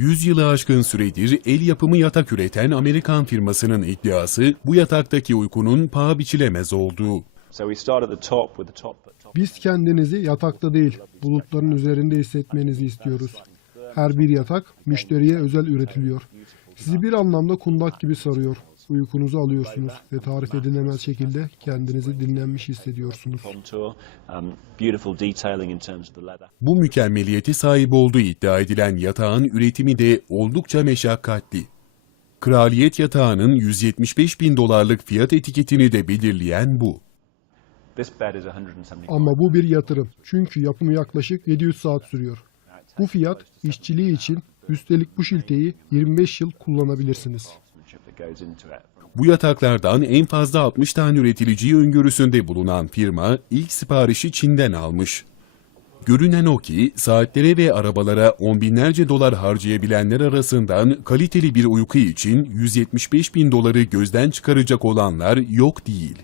100 yılı aşkın süredir el yapımı yatak üreten Amerikan firmasının iddiası bu yataktaki uykunun paha biçilemez olduğu. Biz kendinizi yatakta değil, bulutların üzerinde hissetmenizi istiyoruz. Her bir yatak müşteriye özel üretiliyor. Sizi bir anlamda kundak gibi sarıyor. Uykunuzu alıyorsunuz ve tarif edilemez şekilde kendinizi dinlenmiş hissediyorsunuz. um. Bu mükemmeliyeti sahip olduğu iddia edilen yatağın üretimi de oldukça meşakkatli. Kraliyet yatağının 175 bin dolarlık fiyat etiketini de belirleyen bu. This bed is 170. Ama bu bir yatırım. Çünkü yapımı yaklaşık 700 saat sürüyor. Bu fiyat işçiliği için üstelik bu şilteyi 25 yıl kullanabilirsiniz. Bu yataklardan en fazla 60 tane üretileceği öngörüsünde bulunan firma ilk siparişi Çin'den almış. Görünen o ki saatlere ve arabalara on binlerce dolar harcayabilenler arasından kaliteli bir uyku için 175 bin doları gözden çıkaracak olanlar yok değil.